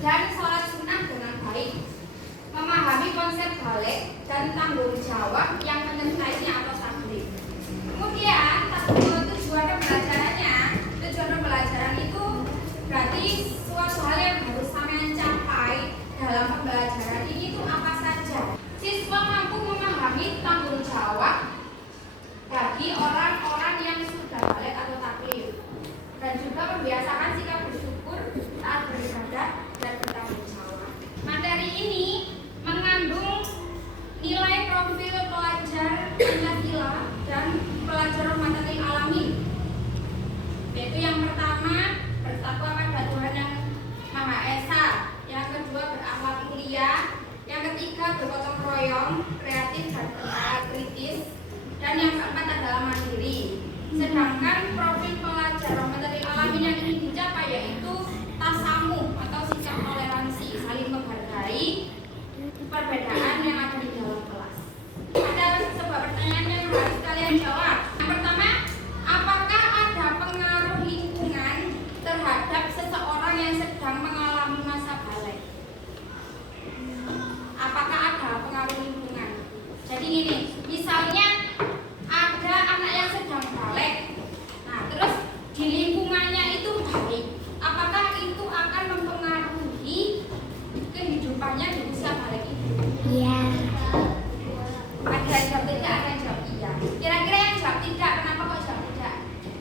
dan sholat sunnah dengan baik, memahami konsep balik dan tanggung jawab yang menyertainya atau taklim. Kemudian tujuan pembelajaran itu berarti suatu hal yang harus sampean capai dalam pembelajaran ini itu apa saja. Siswa mampu memahami tanggung jawab bagi orang-orang yang sudah balik atau taklim, dan juga membiasakan sikap bersyukur, taat beribadah, dan bertanggung jawab. Materi ini mengandung nilai profil pelajar Pancasila dan pelajar rahmatan lil alamin, yaitu yang pertama bertakwa pada Tuhan yang Maha Esa, yang kedua berakhlak mulia, yang ketiga bergotong royong, kreatif dan kritis, dan yang keempat adalah mandiri. Sedangkan profil pelajar rahmatan lil alamin yang ingin dicapai yaitu tasamuh atau sikap toleransi, saling menghargai perbedaan yang ada di dalam kelas. Ada sebuah pertanyaan yang harus kalian jawab. Yang pertama, apakah ada pengaruh lingkungan terhadap seseorang yang sedang mengalami masa balik? Apakah ada pengaruh lingkungan? Jadi ini, misalnya ada anak yang sedang balik, nah terus di lingkungannya itu baik, apakah itu akan mempengaruhi kehidupannya di usia balik itu? Iya. Ada yang jawab tidak, ada yang jawab iya. Kira-kira yang jawab tidak, kenapa kok jawab tidak?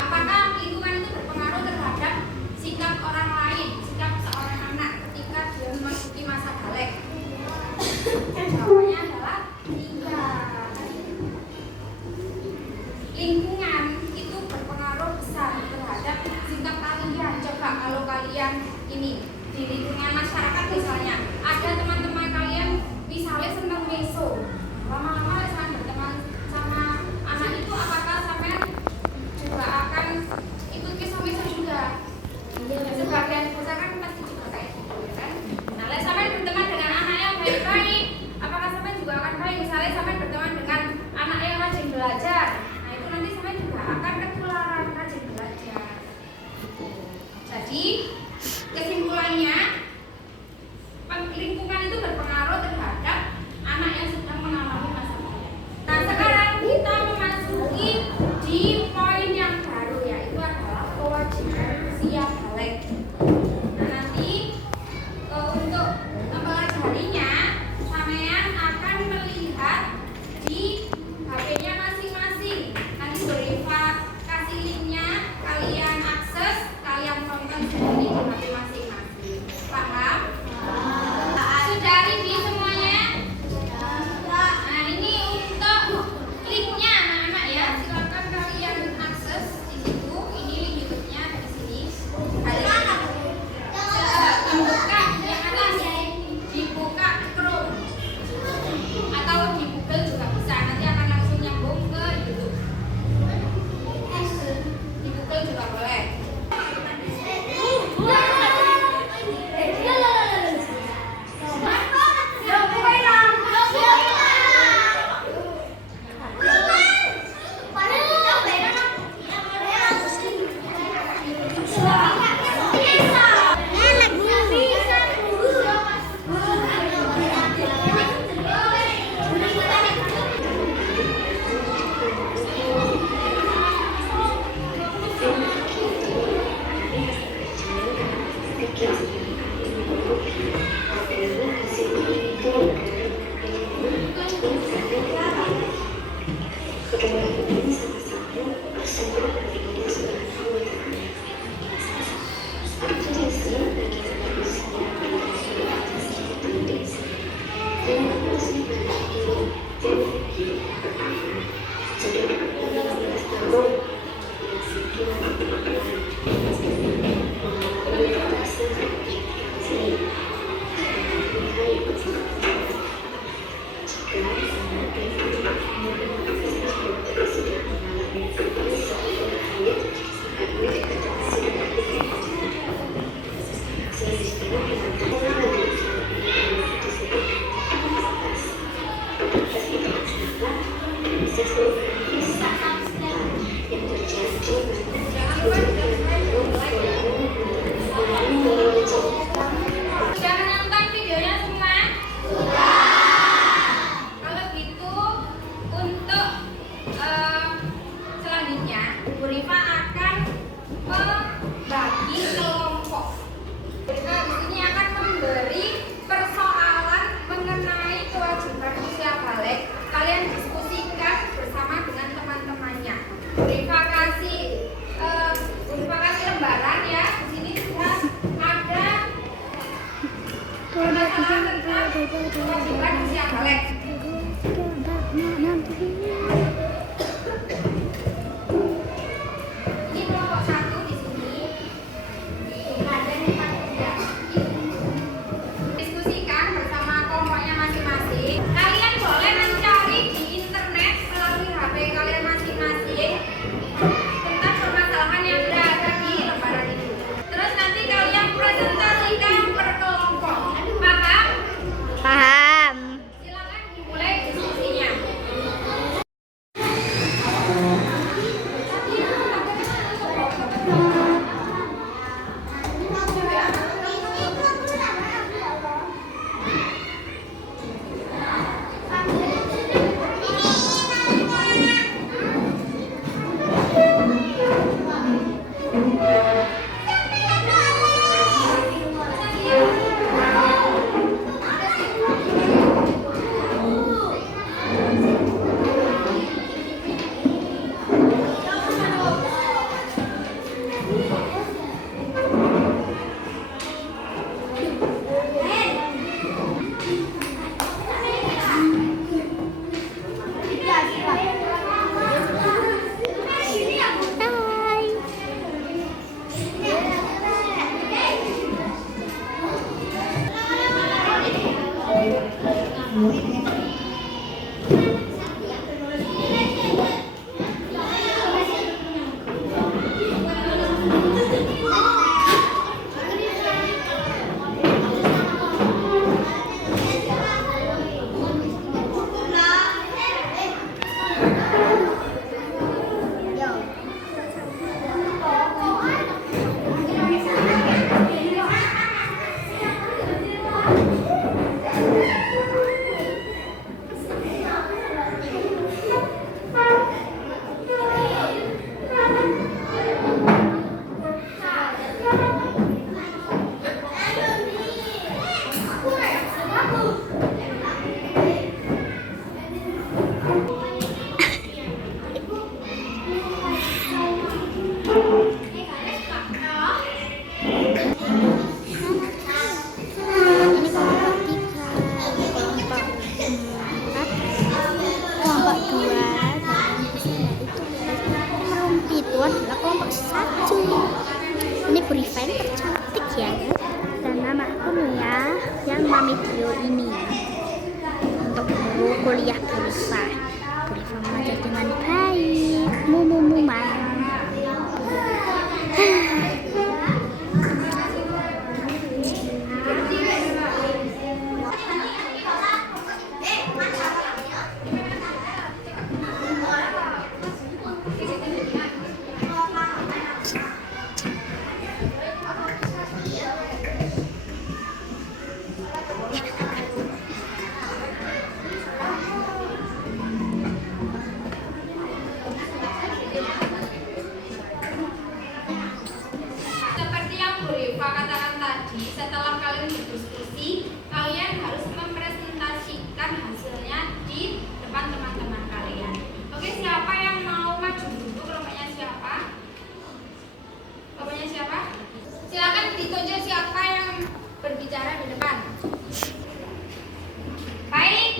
Apakah lingkungan itu berpengaruh terhadap sikap orang lain, sikap seorang anak ketika dia memasuki masa balik? Jawabannya adalah iya. Lingkungan itu berpengaruh besar terhadap sikap kalian. Coba kalau kalian ini di lingkungan masyarakat misalnya, ada teman-teman kalian misalnya senang meso, lama-lama sampai berteman sama anak itu, apakah sampai juga akan ikut kisah meso juga? Sebagian besar kan pasti juga kayak gitu kan. Nah, sampai berteman dengan anak yang baik-baik, apakah sampai juga akan baik? Misalnya sampai berteman dengan anak yang rajin belajar, nah itu nanti sampai juga akan ketularan rajin belajar. Jadi kesimpulannya, lingkungan itu berpengaruh terhadap anak yang sedang mengalami masa balik. Nah, sekarang kita memasuki di poin yang baru, yaitu adalah kewajiban usia balik. Nah, nanti untuk mempelajarinya, sampean akan melihat di HP-nya masing-masing. Nanti Beriva kasih linknya, kalian akses, kalian tonton sendiri di HP masing-masing. Paham? Sudah ready semuanya? Nah, ini untuk linknya anak-anak ya, silakan kalian akses di situ. Ini link YouTube-nya dari sini. Kalian membuka yang atas, dibuka Chrome atau di Google juga bisa. Nanti akan langsung nyambung ke YouTube. Di Google juga boleh. Jumlah kursi yang balik. Ini kelompok 1 di sini. Ada 4 kuda. Diskusikan bersama kelompoknya masing-masing. Kalian boleh mencari di internet melalui HP kalian masing-masing tentang permasalahan yang ada di lembaran ini. Terus nanti kalian presentasikan per kelompok. Paham? Paham. Silakan dimulai diskusinya. Ini purifier tercantik ya, dan nama aku Mia yang mami video ini untuk guru kuliah purifier mengajar dengan baik, mumuman. Seperti yang Bu Riva katakan tadi, setelah kalian berdiskusi, kalian harus mempresentasikan hasilnya di depan teman-teman kalian. Oke, siapa yang mau maju dulu? Kelompoknya siapa? Kelompoknya siapa? Silakan ditunjuk siapa yang berbicara di depan. Baik,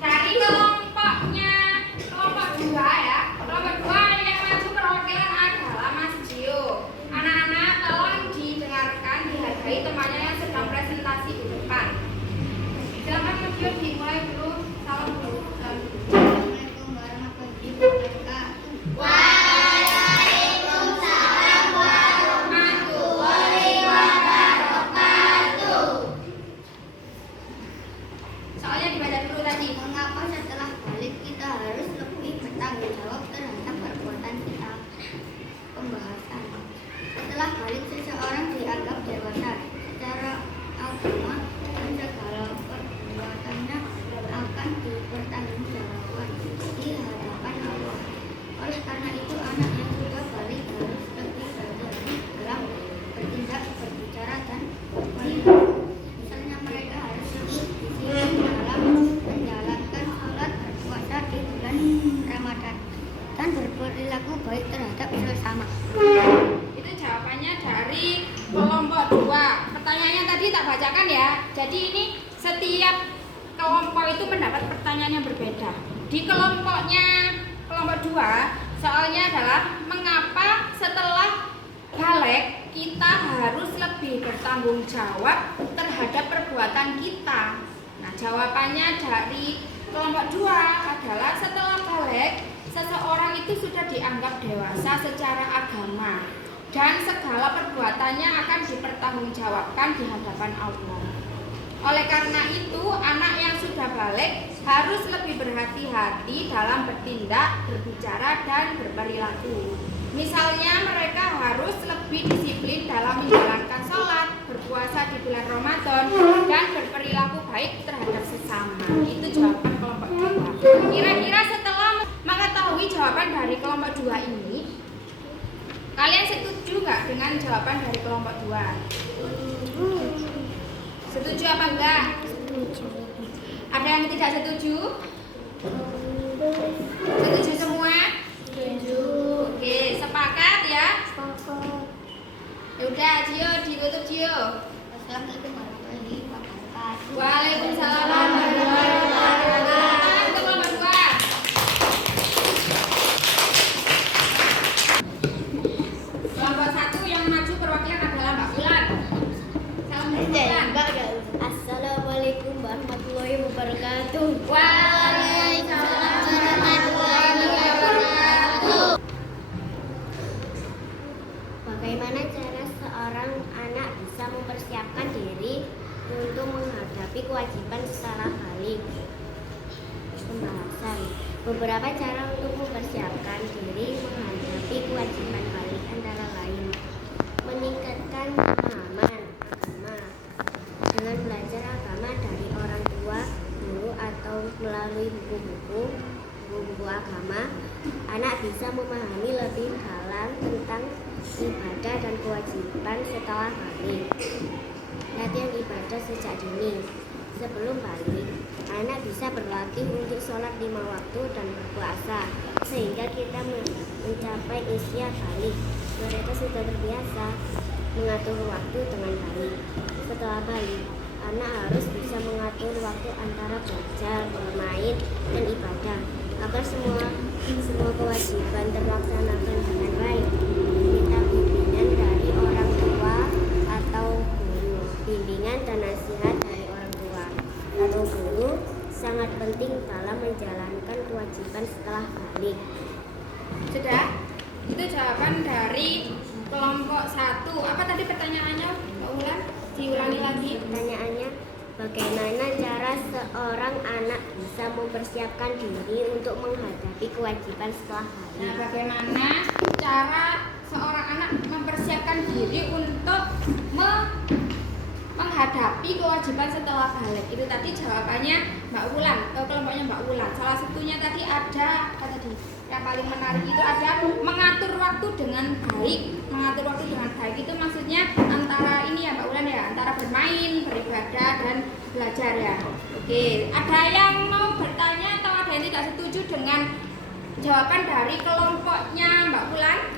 dari kelompoknya kelompok 2 ya. Kelompok 2 yang maju perwakilan adalah Mas Gio. Anak-anak tolong didengarkan, dihargai temannya yang sedang presentasi di depan. Silakan Mas Gio dimulai dulu. Salam dulu. Assalamualaikum warahmatullahi wabarakatuh. Waalaikumsalam warahmatullahi wabarakatuh. Soalnya dibaca dulu tadi. Mengapa setelah balik kita harus lebih bertanggung jawab terhadap perbuatan kita? Pembahasan. Setelah balik seseorang dianggap dewasa secara agama dan segala perbuatannya akan dipertanggungjawabkan di hadapan Allah. Oleh karena itu anak yang sudah balik harus lebih berhati-hati dalam bertindak, berbicara dan melihat. Misalnya mereka harus lebih disiplin dalam menjalankan sholat, berpuasa di bulan Ramadan dan berperilaku baik terhadap sesama. Itu jawabannya dari kelompok 2. Pertanyaannya tadi tak bacakan ya. Jadi ini setiap kelompok itu mendapat pertanyaan yang berbeda. Di kelompok 2, soalnya adalah mengapa setelah balik kita harus lebih bertanggung jawab terhadap perbuatan kita. Nah, jawabannya dari kelompok 2 adalah setelah balik seseorang itu sudah dianggap dewasa secara agama dan segala perbuatannya akan dipertanggungjawabkan di hadapan Allah. Oleh karena itu, anak yang sudah balik harus lebih berhati-hati dalam bertindak, berbicara, dan berperilaku. Misalnya mereka harus lebih disiplin dalam menjalankan sholat, berpuasa di bulan Ramadan, dan berperilaku baik terhadap sesama. Itu jawaban kelompok 2. Kira-kira setelah mengetahui jawaban dari kelompok 2 ini, kalian setuju nggak dengan jawaban dari kelompok 2? Setuju apa enggak? Setuju. Ada yang tidak setuju? Setuju semua? Setuju. Oke, sepakat ya? Ya udah, Cio, ditutup Cio. Assalamualaikum warahmatullahi wabarakatuh. Waalaikumsalam warahmatullahi wabarakatuh. Untuk kelompok 2. Kelompok 1 yang maju perwakilan adalah Mbak Bulan. Salam Bulan. Assalamualaikum warahmatullahi wabarakatuh. Waalaikumsalam warahmatullahi wabarakatuh. Bagaimana cara seorang anak bisa mempersiapkan diri untuk menghadapi kewajiban setelah balik? Pembahasan. Beberapa cara untuk mempersiapkan diri menghadapi kewajiban balik antara lain: meningkatkan pemahaman agama dengan belajar agama dari orang tua, guru, atau melalui buku-buku agama. Anak bisa memahami lebih dalam tentang ibadah dan kewajiban setelah balik. Latihan ibadah sejak dini. Sebelum balik, anak bisa berlatih untuk sholat 5 waktu dan berpuasa, sehingga kita mencapai usia balik. Mereka sudah terbiasa mengatur waktu dengan baik. Setelah balik, anak harus bisa mengatur waktu antara belajar, bermain, dan ibadah agar semua kewajiban terlaksanakan dengan baik. Minta bimbingan dari orang tua atau guru. Bimbingan dan nasihat dari orang tua atau guru sangat penting dalam menjalankan kewajiban setelah balik. Sudah? Itu jawaban dari kelompok 1. Apa tadi pertanyaannya, Mbak Ulan? Diulangi lagi. Pertanyaannya, bagaimana cara seorang anak bisa mempersiapkan diri untuk menghadapi kewajiban setelah balik? Nah, bagaimana cara seorang anak mempersiapkan diri untuk menghadapi kewajiban setelah balik? Itu tadi jawabannya Mbak Wulan, atau kelompoknya Mbak Wulan. Salah satunya tadi ada apa tadi? Yang paling menarik itu ada mengatur waktu dengan baik. Mengatur waktu dengan baik itu maksudnya antara ini ya Mbak Wulan ya, antara bermain, beribadah, dan belajar ya. Oke, ada yang mau bertanya atau ada yang tidak setuju dengan jawaban dari kelompoknya Mbak Wulan?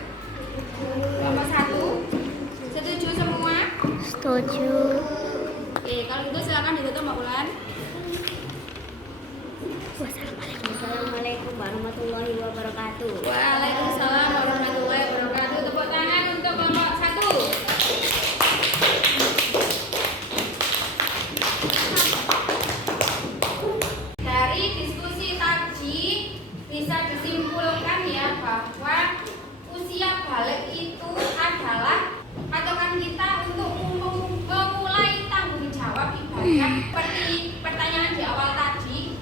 Kelompok 1. Setuju semua? Setuju. Oke, kalau gitu silakan ditutup Mbak Wulan. Assalamualaikum warahmatullahi wabarakatuh. Waalaikumsalam warahmatullahi wabarakatuh. Tepuk tangan untuk kelompok 1. Dari diskusi tadi bisa disimpulkan ya bahwa usia balik itu adalah patokan kita untuk memulai tanggung jawab ibadah. Seperti pertanyaan di awal tadi,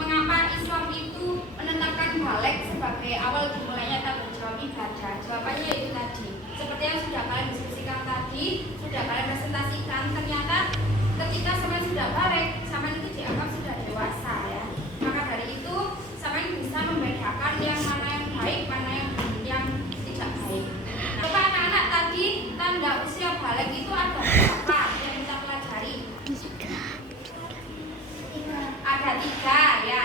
mengapa Islam itu menetapkan balik sebagai awal dimulainya tanggung jawab ibadah? Jawabannya itu tadi. Seperti yang sudah kalian diskusikan tadi, sudah kalian presentasikan, ternyata ketika sampai sudah balik, sampai itu dianggap sudah dewasa ya. Maka dari itu, sampai bisa membedakan yang mana yang baik, mana yang tidak baik. Nah, coba anak-anak tadi tanda usia balik itu ada berapa yang kita pelajari? Ada 3 ya.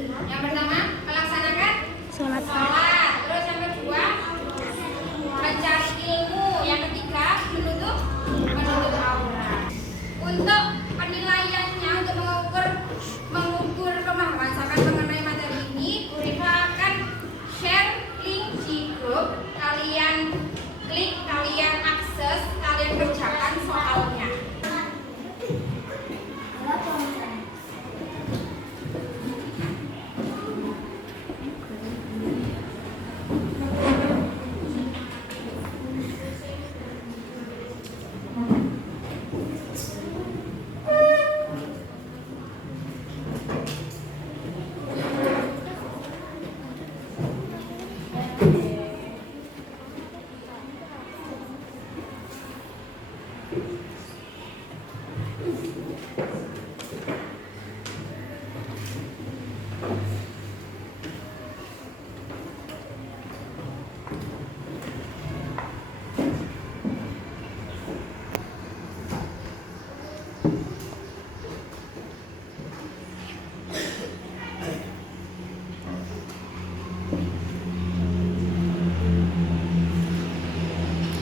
Yang pertama melaksanakan Sholat. Terus yang kedua mencari ilmu. Yang ketiga menuntut grup, kalian klik, kalian akses, kalian kerjakan soalnya.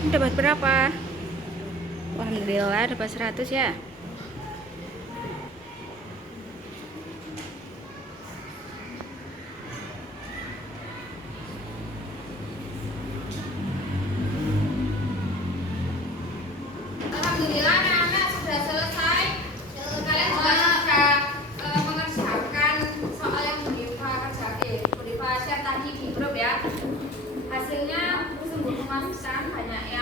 Dapat berapa? Alhamdulillah dapat 100 ya. Alhamdulillah anak-anak sudah selesai. Kalian juga sudah mengerjakan soal yang Bu Diva share tadi di grup ya. Hasilnya sungguh memuaskan, banyak yang